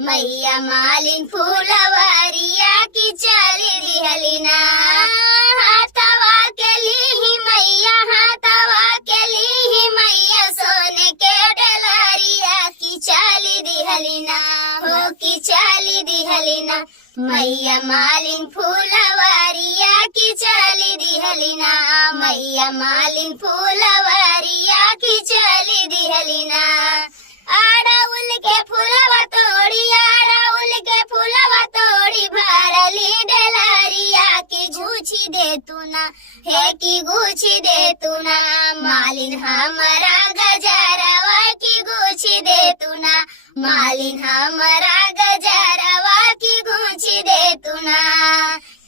मैया मालिन फूलवरिया की चली दिहलिना। हाथवा के लीही मैया, हाथवा के लीही मैया, सोने के डलरिया की चली दिहलिना, हो की चली दिहलिना। मैया मालिन फूलवरिया की चली दिहलिना, मैया मालिन फूलवरिया की चली दिहलिना। आड़उल के फूलवा तोड़ी, आड़उल के फूलवा तोड़ी, भरली डलरिया की गूछी दे तू ना, हे की गूछी दे तू ना। मालिन हमारा गजरवा की गूछी दे तू ना, मालिन हमारा गजरवा की गूछी दे तू ना।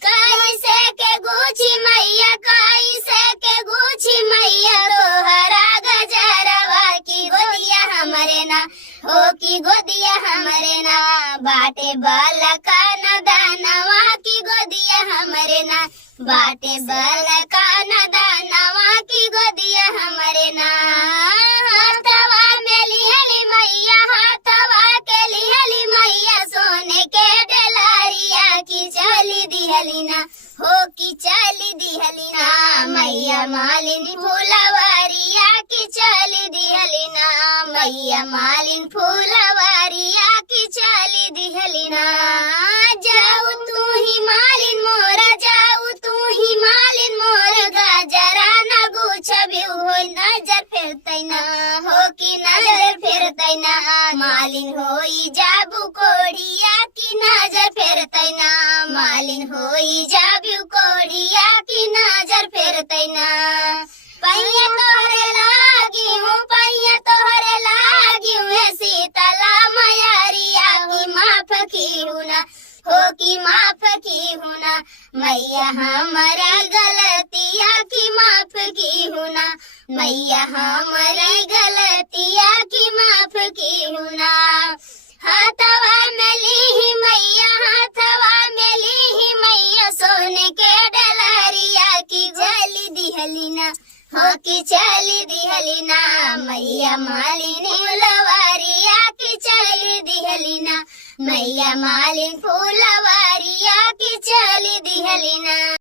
कैसे के गूछी मैया, कैसे के गूछी मैया, तोहरा गजरवा की गोदिया हमरे ना, हो की गोदिया हमरे ना। बाटे बालका न दानवा की गोदिया हमरे ना, बाटे बालका न दानवा की गोदिया हमरे ना। हाथवा में लिहली मैया, हाथवा के लिहली मैया, सोने के डलरिया की चली दिहलिना, हो की चली दिहलिना। मैया मालिन फूलवरिया की चली दिहलिना, मैया मालिन फूलवरिया की चली दिहलिना। जाऊ तू ही मालिन मोरा, जाऊ तू ही मालिन मोर, गजरा न गुछबी हो, नजर फेरतै ना, हो की नजर फेरतै ना। मालिन होई जाबू कोढ़िया की नजर फेरतै ना, मालिन होई जाबू कोढ़िया की नजर फेरतै ना। पैया तोहरे लागी हूँ, पैया तोहरे लागी हूँ, शीतला मयरिया की माफ की हूँ ना, हो की माफ की हूँ ना। मैया हमारा गलतिया की माफ की हूँ ना, मैया हमारा गलतिया की माफ की हूँ ना। हाथवा में लीही मैया, हाथवा में लीही मैया, सोने के डलरिया की चली दिहलिना, हो की चली दिहलिना। मैया मालिन फूलवरिया की चली दिहलिना, मैया मालिन फूलवरिया की चली दिहलिना।